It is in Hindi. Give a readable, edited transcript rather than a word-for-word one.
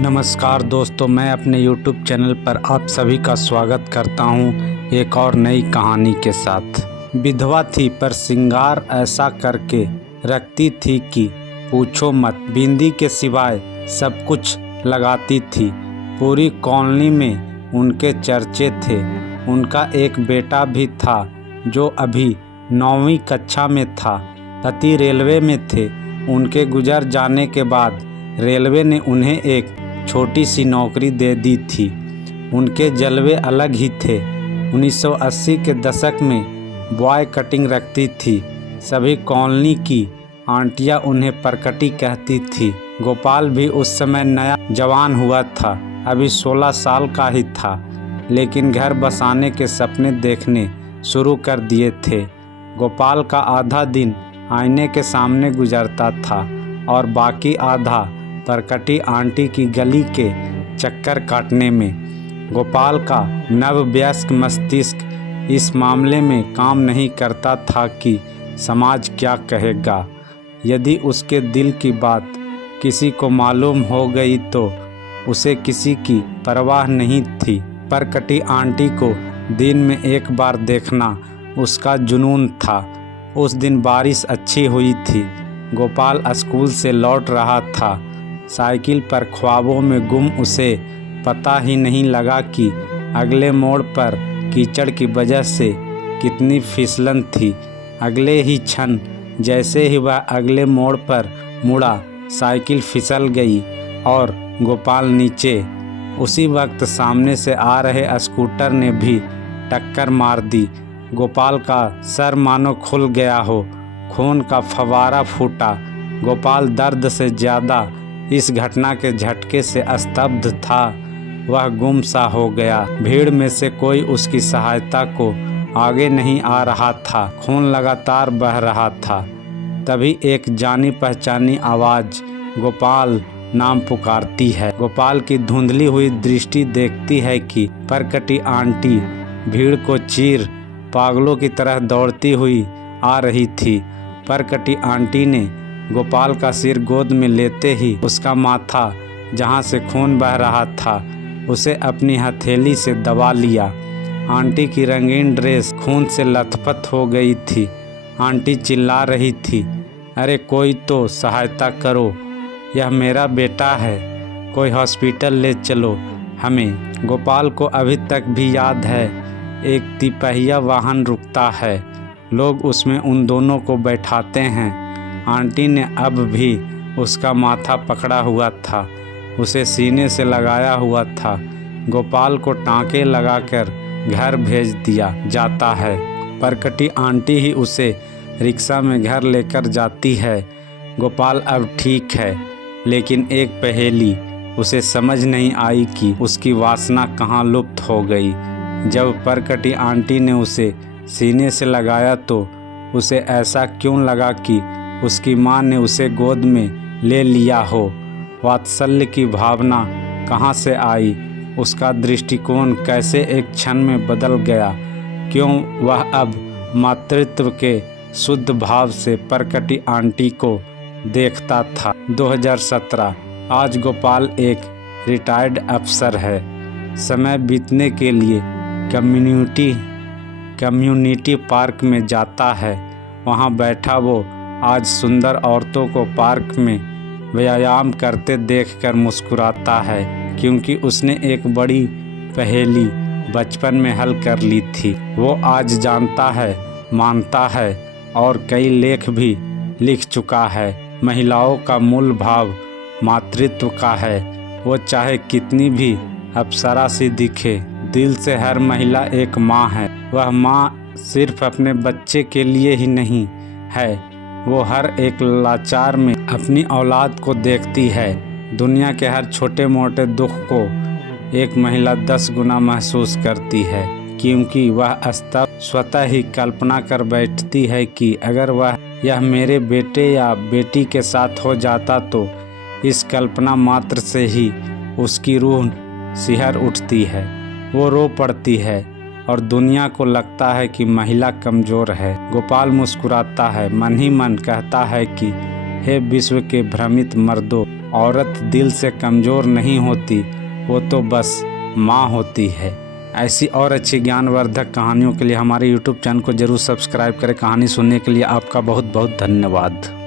नमस्कार दोस्तों, मैं अपने YouTube चैनल पर आप सभी का स्वागत करता हूं एक और नई कहानी के साथ। विधवा थी पर श्रृंगार ऐसा करके रखती थी कि पूछो मत। बिंदी के सिवाय सब कुछ लगाती थी। पूरी कॉलोनी में उनके चर्चे थे। उनका एक बेटा भी था जो अभी 9वीं कक्षा में था। पति रेलवे में थे। उनके गुजर जाने के बाद रेलवे ने उन्हें एक छोटी सी नौकरी दे दी थी। उनके जलवे अलग ही थे। 1980 के दशक में बॉय कटिंग रखती थी। सभी कॉलोनी की आंटियां उन्हें परकटी कहती थी। गोपाल भी उस समय नया जवान हुआ था, अभी 16 साल का ही था, लेकिन घर बसाने के सपने देखने शुरू कर दिए थे। गोपाल का आधा दिन आईने के सामने गुजरता था और बाकी आधा परकटी आंटी की गली के चक्कर काटने में। गोपाल का नववयस्क मस्तिष्क इस मामले में काम नहीं करता था कि समाज क्या कहेगा। यदि उसके दिल की बात किसी को मालूम हो गई तो उसे किसी की परवाह नहीं थी। परकटी आंटी को दिन में एक बार देखना उसका जुनून था। उस दिन बारिश अच्छी हुई थी। गोपाल स्कूल से लौट रहा था। साइकिल पर ख्वाबों में गुम उसे पता ही नहीं लगा कि अगले मोड़ पर कीचड़ की वजह से कितनी फिसलन थी। अगले ही क्षण जैसे ही वह अगले मोड़ पर मुड़ा, साइकिल फिसल गई और गोपाल नीचे। उसी वक्त सामने से आ रहे स्कूटर ने भी टक्कर मार दी। गोपाल का सर मानो खुल गया हो, खून का फव्वारा फूटा। गोपाल दर्द से ज़्यादा इस घटना के झटके से स्तब्ध था। वह गुम सा हो गया। भीड़ में से कोई उसकी सहायता को आगे नहीं आ रहा था। खून लगातार बह रहा था। तभी एक जानी पहचानी आवाज़ गोपाल नाम पुकारती है। गोपाल की धुंधली हुई दृष्टि देखती है कि परकटी आंटी भीड़ को चीर पागलों की तरह दौड़ती हुई आ रही थी। परकटी आंटी ने गोपाल का सिर गोद में लेते ही उसका माथा, जहां से खून बह रहा था, उसे अपनी हथेली से दबा लिया। आंटी की रंगीन ड्रेस खून से लथपथ हो गई थी। आंटी चिल्ला रही थी, अरे कोई तो सहायता करो, यह मेरा बेटा है, कोई हॉस्पिटल ले चलो हमें। गोपाल को अभी तक भी याद है, एक तिपहिया वाहन रुकता है, लोग उसमें उन दोनों को बैठाते हैं। आंटी ने अब भी उसका माथा पकड़ा हुआ था, उसे सीने से लगाया हुआ था। गोपाल को टाँके लगाकर घर भेज दिया जाता है। परकटी आंटी ही उसे रिक्शा में घर लेकर जाती है। गोपाल अब ठीक है, लेकिन एक पहेली उसे समझ नहीं आई कि उसकी वासना कहाँ लुप्त हो गई। जब परकटी आंटी ने उसे सीने से लगाया तो उसे ऐसा क्यों लगा कि उसकी माँ ने उसे गोद में ले लिया हो। वात्सल्य की भावना कहाँ से आई? उसका दृष्टिकोण कैसे एक क्षण में बदल गया? क्यों वह अब मातृत्व के शुद्ध भाव से परकटी आंटी को देखता था? 2017। आज गोपाल एक रिटायर्ड अफसर है। समय बीतने के लिए कम्युनिटी पार्क में जाता है। वहाँ बैठा वो आज सुंदर औरतों को पार्क में व्यायाम करते देखकर मुस्कुराता है, क्योंकि उसने एक बड़ी पहेली बचपन में हल कर ली थी। वो आज जानता है, मानता है और कई लेख भी लिख चुका है। महिलाओं का मूल भाव मातृत्व का है। वो चाहे कितनी भी अप्सरा सी दिखे, दिल से हर महिला एक माँ है। वह माँ सिर्फ अपने बच्चे के लिए ही नहीं है, वो हर एक लाचार में अपनी औलाद को देखती है। दुनिया के हर छोटे मोटे दुख को एक महिला 10 गुना महसूस करती है, क्योंकि वह स्वतः ही कल्पना कर बैठती है कि अगर यह मेरे बेटे या बेटी के साथ हो जाता तो इस कल्पना मात्र से ही उसकी रूह सिहर उठती है। वो रो पड़ती है और दुनिया को लगता है कि महिला कमज़ोर है। गोपाल मुस्कुराता है, मन ही मन कहता है कि हे विश्व के भ्रमित मर्दों, औरत दिल से कमज़ोर नहीं होती, वो तो बस माँ होती है। ऐसी और अच्छी ज्ञानवर्धक कहानियों के लिए हमारे YouTube चैनल को ज़रूर सब्सक्राइब करें। कहानी सुनने के लिए आपका बहुत बहुत धन्यवाद।